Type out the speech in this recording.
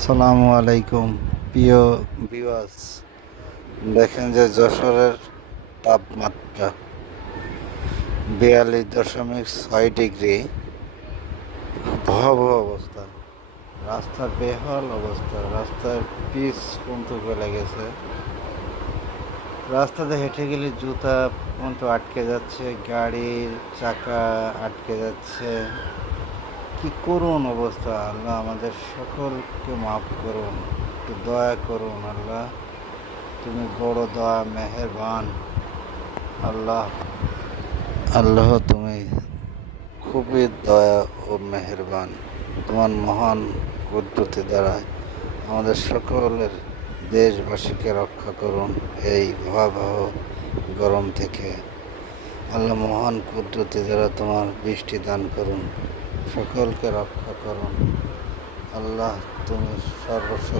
আসসালামু আলাইকুম প্রিয় ভিউয়ার্স। দেখেন যে যশোরের তাপমাত্রা 42.6 ডিগ্রি। ভয়াবহ অবস্থা, রাস্তার বেহাল অবস্থা, রাস্তার পিচ পর্যন্ত গলে গেছে। রাস্তাতে হেঁটে গেলে জুতা পর্যন্ত আটকে যাচ্ছে, গাড়ির চাকা আটকে যাচ্ছে। কি করুন অবস্থা! আল্লাহ আমাদের সকলকে মাফ করুন, একটু দয়া করুন। আল্লাহ, তুমি বড় দয়া মেহেরবান। আল্লাহ, আল্লাহ তুমি খুবই দয়া ও মেহেরবান। তোমার মহান কুদরতি দ্বারা আমাদের সকলের দেশবাসীকে রক্ষা করুন এই ভয়াবহ গরম থেকে। আল্লাহ, মহান কুদরতি দ্বারা তোমার বৃষ্টি দান করুন, সকলকে রক্ষা করুন। আল্লাহ, তুমি সর্বশক্তি।